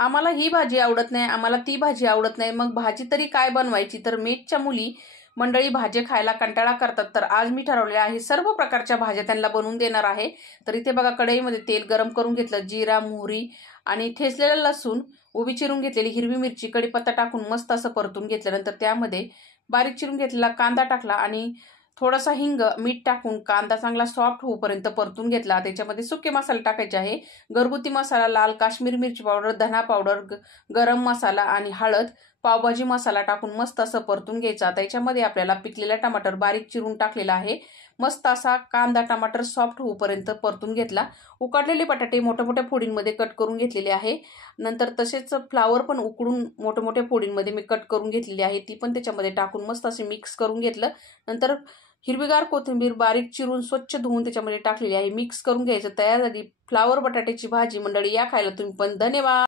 आम्हाला ही भाजी आवडत नाही, आम्हाला ती भाजी आवडत नाही, मग भाजी तरी काय बनवायची? तर मेटच्या मुली मंडळी भाजी खायला कंटाळा करतात, तर आज मी ठरवले आहे सर्व प्रकारच्या भाज्या त्यांना बनवून देणार आहे। तर इथे बघा कढईमध्ये तेल गरम करून घेतलं, जिरा, मोहरी आणि ठेचलेलं लसूण, उभी चिरून घेतलेली हिरवी मिरची, कढीपत्ता टाकून मस्त असं परतून घेतल्यानंतर त्यामध्ये बारीक चिरून घेतलेला कांदा टाकला आणि थोडासा हिंग, मीठ टाकून कांदा चांगला सॉफ्ट होईपर्यंत परतून घेतला। त्याच्यामध्ये सुके मसाले टाकायचे आहे, घरगुती मसाला, लाल काश्मीरी मिरची पावडर, धना पावडर, गरम मसाला आणि हळद, पावभाजी मसाला टाकून मस्त असं परतून घ्यायचा। त्याच्यामध्ये आपल्याला पिकलेला टमाटर बारीक चिरून टाकलेला आहे, मस्त असा कांदा टमाटर सॉफ्ट होईपर्यंत परतून घेतला। उकडलेले बटाटे मोठ्या मोठ्या फोडींमध्ये कट करून घेतलेले आहे, नंतर तसेच फ्लावर पण उकडून मोठ्या मोठ्या फोडींमध्ये मी कट करून घेतलेली आहे, ती पण त्याच्यामध्ये टाकून मस्त असे मिक्स करून घेतलं। नंतर हिरवीगार कोथिंबीर बारीक चिरून स्वच्छ धुवून त्याच्यामध्ये टाकलेली आहे, मिक्स करून घ्यायचं। तयार झाली फ्लावर बटाट्याची भाजी मंडळी, या खायला तुम्ही पण। धन्यवाद।